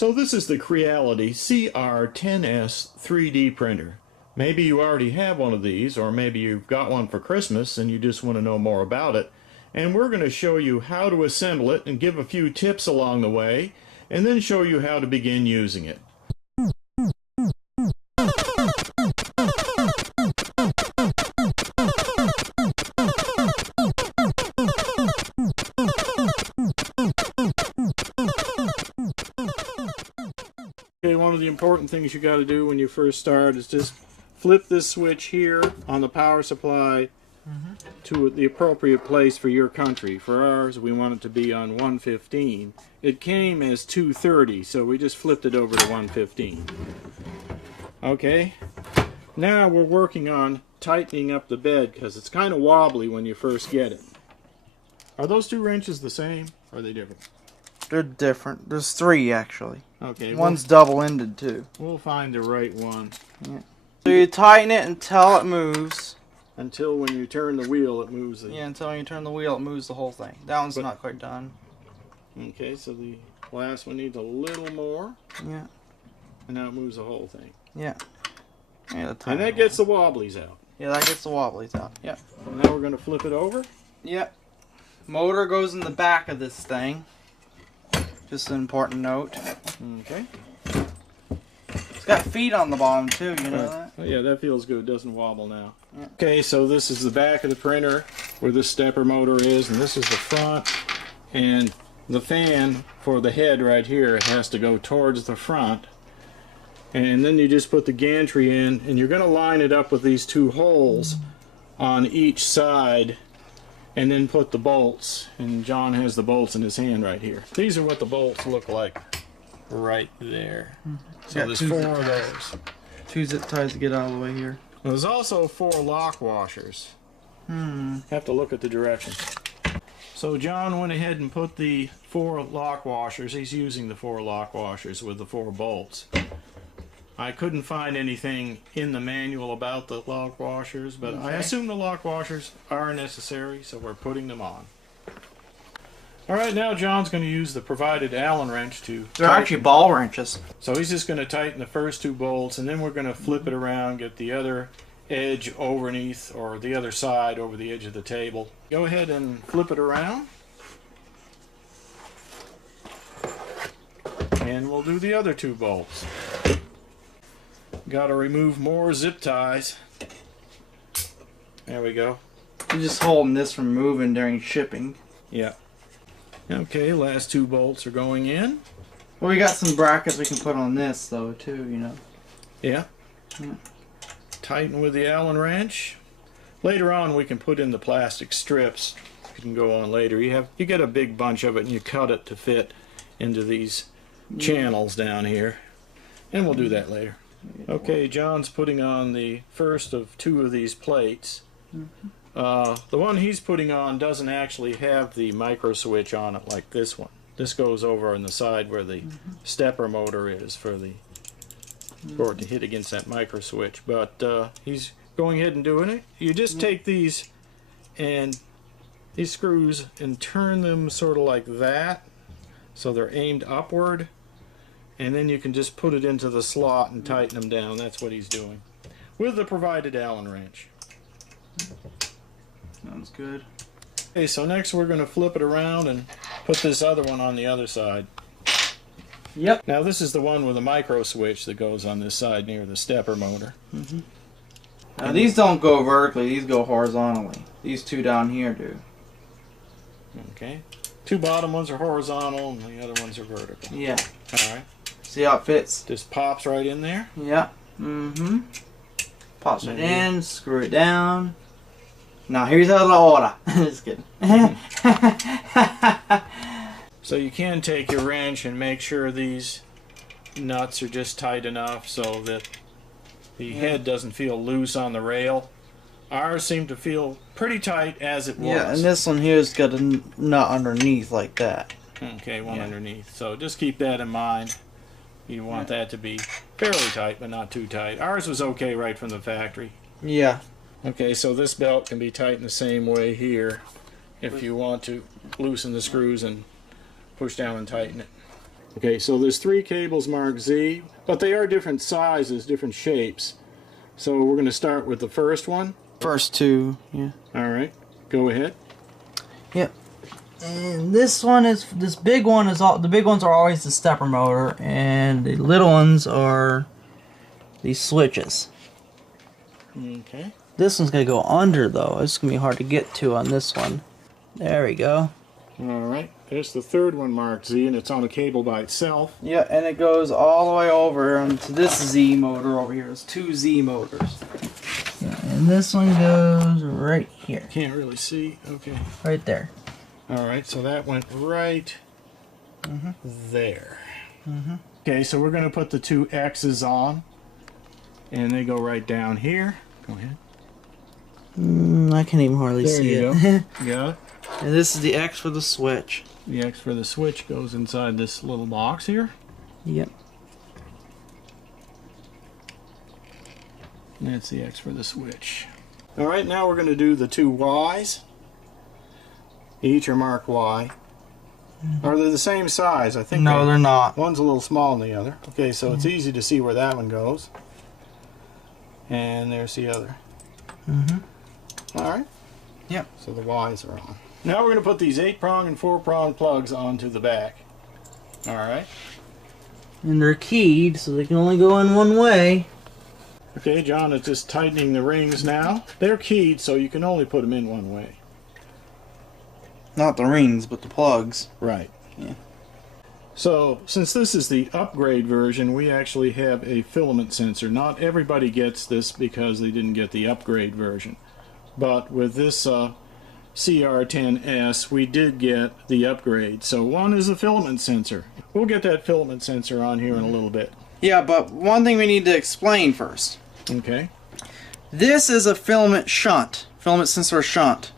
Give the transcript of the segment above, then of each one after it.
So this is the Creality cr-10s 3D printer. Maybe you already have one of these, or maybe you've got one for Christmas and you just want to know more about it. And we're going to show you how to assemble it and give a few tips along the way, and then show you how to begin using it. Okay, one of the important things you got to do when you first start is just flip this switch here on the power supply to the appropriate place for your country. For ours, we want it to be on 115. It came as 230, so we just flipped it over to 115. Okay, now we're working on tightening up the bed because it's kind of wobbly when you first get it. Are those two wrenches the same, or are they different? They're different. There's three, actually. Okay. One's double-ended, too. We'll find the right one. Yeah. So you tighten it until it moves. Until when you turn the wheel, it moves. Yeah, until when you turn the wheel, it moves the whole thing. That one's not quite done. Okay, so the last one needs a little more. Yeah. And now it moves the whole thing. Yeah. Yeah, and that gets the wobblies out. Yeah, that gets the wobblies out. Yep. Now we're going to flip it over. Yep. Motor goes in the back of this thing. Just an important note. Okay. It's got feet on the bottom too, you know that? Oh, yeah, that feels good. It doesn't wobble now. Yeah. Okay, so this is the back of the printer where this stepper motor is, and this is the front. And the fan for the head right here has to go towards the front. And then you just put the gantry in, and you're going to line it up with these two holes on each side, and then put the bolts. And John has the bolts in his hand right here. These are what the bolts look like right there. So there's four of those. Two zip ties to get out of the way here. There's also four lock washers. Have to look at the directions. So John went ahead and put the four lock washers. He's using the four lock washers with the four bolts. I couldn't find anything in the manual about the lock washers, but I assume the lock washers are necessary, so we're putting them on. Alright, now John's going to use the provided Allen wrench to They're actually ball wrenches. So he's just going to tighten the first two bolts, and then we're going to flip it around, get the other edge underneath, or the other side over the edge of the table. Go ahead and flip it around. And we'll do the other two bolts. Got to remove more zip ties. There we go. You're just holding this from moving during shipping. Yeah. Okay, last two bolts are going in. Well, we got some brackets we can put on this, though, too, you know. Yeah. Tighten with the Allen wrench. Later on, we can put in the plastic strips. You can go on later. You get a big bunch of it, and you cut it to fit into these channels down here. And we'll do that later. Okay, John's putting on the first of two of these plates. The one he's putting on doesn't actually have the micro switch on it like this one. This goes over on the side where the stepper motor is for it to hit against that micro switch. But he's going ahead and doing it. You just take these screws and turn them sort of like that, so they're aimed upward. And then you can just put it into the slot and tighten them down. That's what he's doing with the provided Allen wrench. Sounds good. Okay, so next we're going to flip it around and put this other one on the other side. Yep. Now this is the one with a micro switch that goes on this side near the stepper motor. Now these don't go vertically, these go horizontally. These two down here do. Okay. Two bottom ones are horizontal and the other ones are vertical. Yeah. Alright. See how it fits? Just pops right in there. Yeah. Pops it in, screw it down. Now here's how to order. Just kidding. So you can take your wrench and make sure these nuts are just tight enough so that the head doesn't feel loose on the rail. Ours seemed to feel pretty tight as it was. Yeah, and this one here's got a nut underneath like that. Okay, one underneath. So just keep that in mind. You want that to be fairly tight, but not too tight. Ours was okay right from the factory. Yeah. Okay, so this belt can be tightened the same way here if you want to loosen the screws and push down and tighten it. Okay, so there's 3 cables marked Z, but they are different sizes, different shapes. So we're going to start with the first one. First 2, yeah. Alright, go ahead. Yep. And this one is, this big one is all, the big ones are always the stepper motor, and the little ones are these switches. Okay. This one's gonna go under though. It's gonna be hard to get to on this one. There we go. Alright, there's the third one marked Z, and it's on a cable by itself. Yeah, and it goes all the way over to this Z motor over here. There's 2 Z motors. Yeah, and this one goes right here. Can't really see. Okay. Right there. Alright, so that went right there. Okay, so we're going to put the 2 X's on, and they go right down here. Go ahead. I can't even hardly There see you it. go. Got it? And this is the X for the switch. The X for the switch goes inside this little box here. Yep. And that's the X for the switch. Alright, now we're going to do the 2 Y's. Each are marked Y. Are they the same size? I think No, they're not. One's a little smaller than the other. Okay, so it's easy to see where that one goes. And there's the other. Alright. Yep. So the Y's are on. Now we're going to put these 8-prong and 4-prong plugs onto the back. Alright. And they're keyed, so they can only go in one way. Okay, John is just tightening the rings now. They're keyed, so you can only put them in one way. Not the rings, but the plugs. Right. Yeah. So, since this is the upgrade version, we actually have a filament sensor. Not everybody gets this because they didn't get the upgrade version. But with this cr-10s, we did get the upgrade. So one is a filament sensor. We'll get that filament sensor on here in a little bit. Yeah, but one thing we need to explain first. Okay. This is a filament sensor shunt.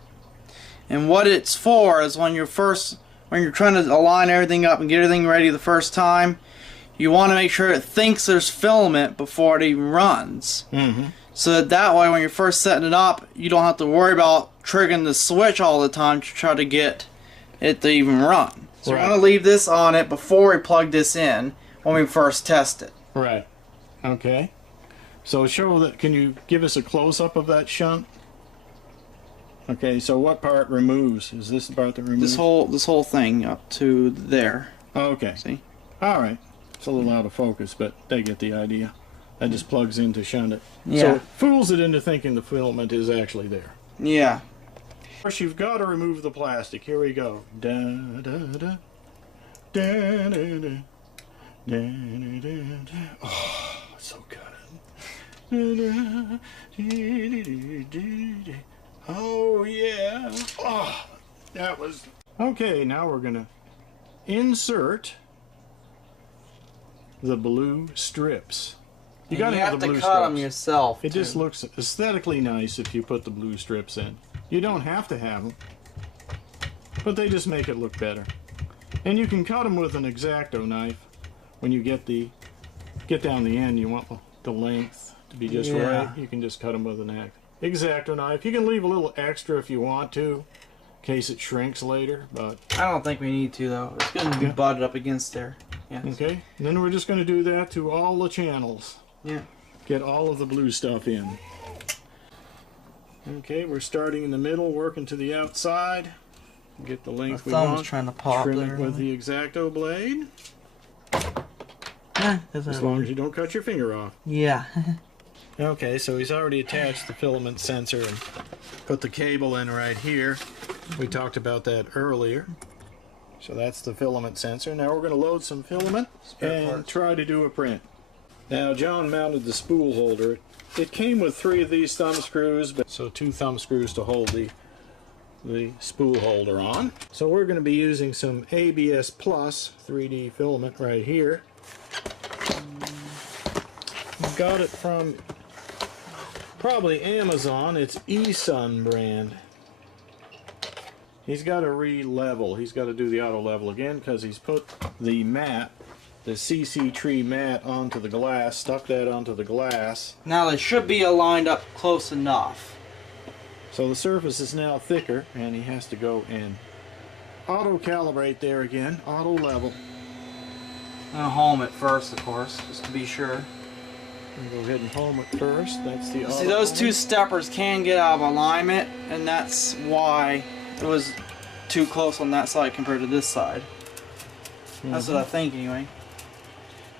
And what it's for is when you're trying to align everything up and get everything ready the first time, you want to make sure it thinks there's filament before it even runs. So that way when you're first setting it up, you don't have to worry about triggering the switch all the time to try to get it to even run. So Right. we're going to leave this on it before we plug this in when we first test it. Right. Okay. So show that. Can you give us a close-up of that shunt? Okay. So what part removes? Is this the part that removes? This whole thing up to there. Okay. See? All right. It's a little out of focus, but they get the idea. That just plugs in to shunt it. Yeah. So it fools it into thinking the filament is actually there. Yeah. Of course, you've got to remove the plastic. Here we go. Da da da. Da da da. Da da da da. Oh, so good. Da, da, dee, dee, dee, dee. Oh yeah. Oh, that was okay. Now we're gonna insert the blue strips. You gotta have the blue strips. cut them yourself. It just looks aesthetically nice if you put the blue strips in. You don't have to have them, but they just make it look better. And you can cut them with an X-Acto knife. When you get down the end, you want the length to be just right. You can just cut them with an X-Acto knife. You can leave a little extra if you want to, in case it shrinks later. But I don't think we need to though. It's going to be butted up against there. Yeah. Okay. And then we're just going to do that to all the channels. Yeah. Get all of the blue stuff in. Okay, we're starting in the middle, working to the outside. Get the length we want. Trying to pop Trim there. it with the X-Acto blade. Yeah, As long as you don't cut your finger off. Yeah. Okay, so he's already attached the filament sensor and put the cable in right here. We talked about that earlier. So that's the filament sensor. Now we're going to load some filament and try to do a print. Now John mounted the spool holder. It came with 3 of these thumb screws, so 2 thumb screws to hold the spool holder on. So we're going to be using some ABS Plus 3D filament right here. Got it from probably Amazon. It's eSun brand. He's got to re-level. He's got to do the auto level again because he's put the mat, the CC tree mat, onto the glass, stuck that onto the glass. Now they should be aligned up close enough. So the surface is now thicker and he has to go and auto calibrate there again, auto level. I'm gonna home it first, of course, just to be sure. Go ahead and home it first. That's the See, those two steppers can get out of alignment, and that's why it was too close on that side compared to this side. That's what I think, anyway.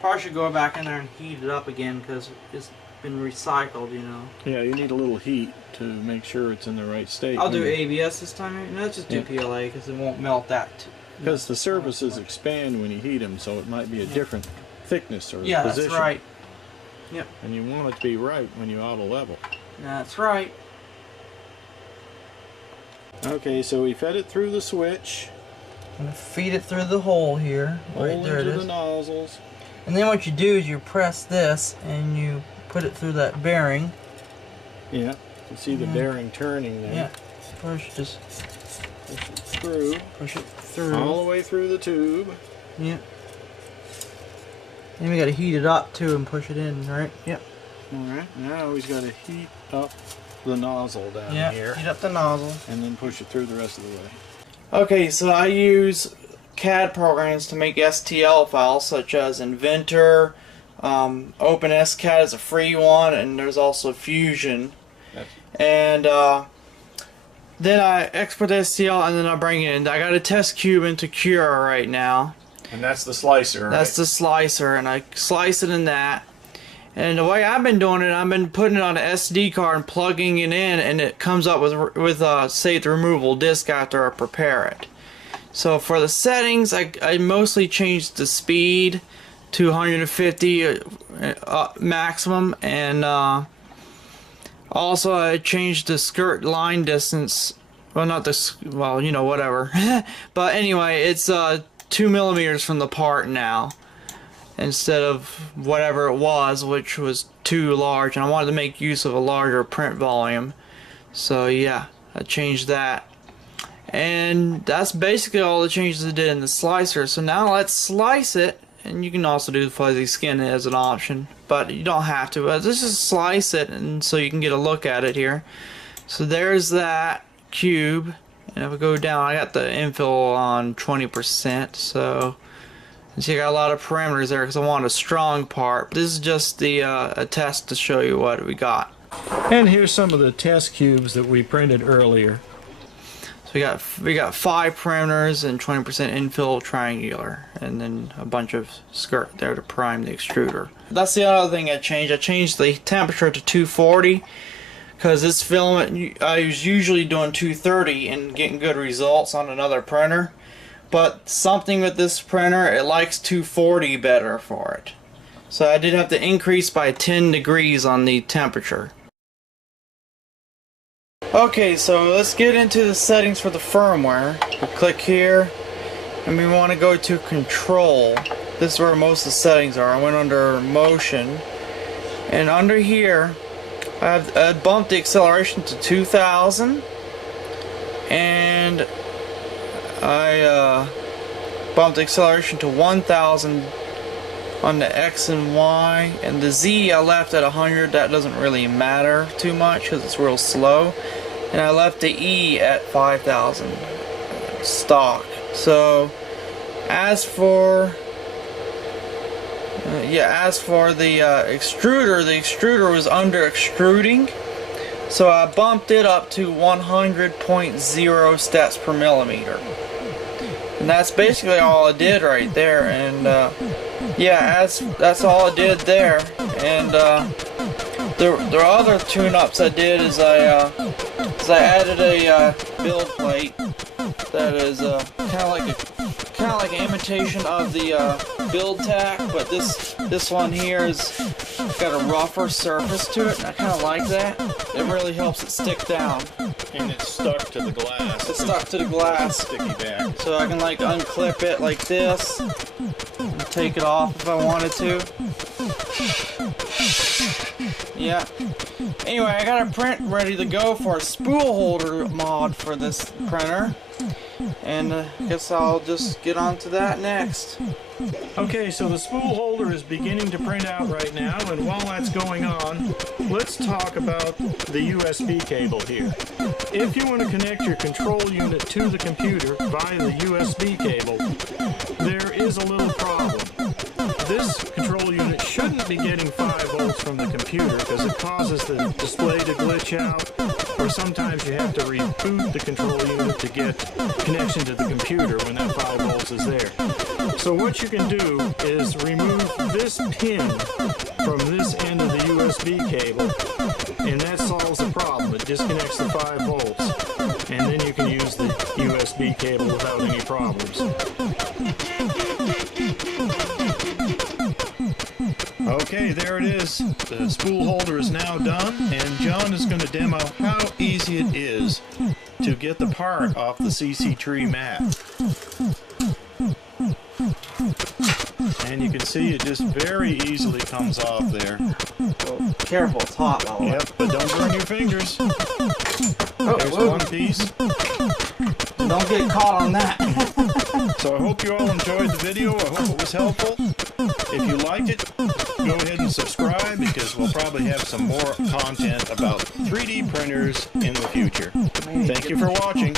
Probably should go back in there and heat it up again because it's been recycled, you know. Yeah, you need a little heat to make sure it's in the right state. I'll do ABS this time. No, let's just do PLA because it won't melt that. Because the surfaces expand when you heat them, so it might be a different thickness or position. That's right. Yep. And you want it to be right when you auto level. That's right. Okay, so we fed it through the switch. I'm gonna feed it through the hole here. Right there it is. The nozzles. And then what you do is you press this and you put it through that bearing. Yeah. You can see the bearing turning there. Yeah. Push it through. Push it through. All the way through the tube. Yeah. Then we gotta heat it up too and push it in, right? Yep. Alright, now we've got to heat up the nozzle down here. Heat up the nozzle. And then push it through the rest of the way. Okay, so I use CAD programs to make STL files such as Inventor, OpenSCAD is a free one, and there's also Fusion. And then I export the STL and then I bring it in. I got a test cube into Cura right now. And that's the slicer, right? That's the slicer, and I slice it in that. And the way I've been doing it, I've been putting it on an SD card and plugging it in, and it comes up with say the removable disk after I prepare it. So for the settings, I mostly changed the speed to 150 maximum, and also I changed the skirt line distance. Well, not this. Well, you know, whatever. But anyway, it's 2 millimeters from the part now, instead of whatever it was, which was too large, and I wanted to make use of a larger print volume. So yeah, I changed that. And that's basically all the changes I did in the slicer. So now let's slice it, and you can also do the fuzzy skin as an option, but you don't have to. Let's just slice it, and so you can get a look at it here. So there's that cube, and if I go down, I got the infill on 20%, so you see I got a lot of parameters there because I want a strong part. This is just the a test to show you what we got. And here's some of the test cubes that we printed earlier. So we got 5 parameters and 20% infill triangular, and then a bunch of skirt there to prime the extruder. That's the other thing I changed. I changed the temperature to 240 because this filament, I was usually doing 230 and getting good results on another printer. But something with this printer, it likes 240 better for it. So I did have to increase by 10 degrees on the temperature. Okay, so let's get into the settings for the firmware. We click here, and we want to go to Control. This is where most of the settings are. I went under Motion, and under here, I bumped the acceleration to 2000, and I bumped the acceleration to 1000 on the X and Y, and the Z I left at 100. That doesn't really matter too much because it's real slow. And I left the E at 5000 stock. So as for the extruder was under extruding, so I bumped it up to 100.0 steps per millimeter. And that's basically all I did right there. And yeah, that's all I did there. And the other tune-ups I did is I added a build plate that is kind of like an imitation of the build tack, but this one here is got a rougher surface to it, and I kind of like that. It really helps it stick down. And it's stuck to the glass. It's stuck to the glass. Sticky back. So I can like unclip it like this, and take it off if I wanted to. Yeah. Anyway, I got a print ready to go for a spool holder mod for this printer. And I guess I'll just get on to that next. Okay, so the spool holder is beginning to print out right now, and while that's going on, let's talk about the USB cable here. If you want to connect your control unit to the computer via the USB cable, there is a little problem. this control unit shouldn't be getting 5 volts from the computer because it causes the display to glitch out, or sometimes you have to reboot the control unit to get connection to the computer when that 5 volts is there. So what you can do is remove this pin from this end of the USB cable, and that solves the problem. It disconnects the 5 volts, and then you can use the USB cable without any problems. Okay, there it is. The spool holder is now done, and John is going to demo how easy it is to get the part off the CC tree mat. And you can see it just very easily comes off there. Oh, careful, it's hot. Yep, but don't burn your fingers. There's one piece. Don't get caught on that. So I hope you all enjoyed the video. I hope it was helpful. If you liked it, go ahead and subscribe because we'll probably have some more content about 3D printers in the future. Thank you for watching.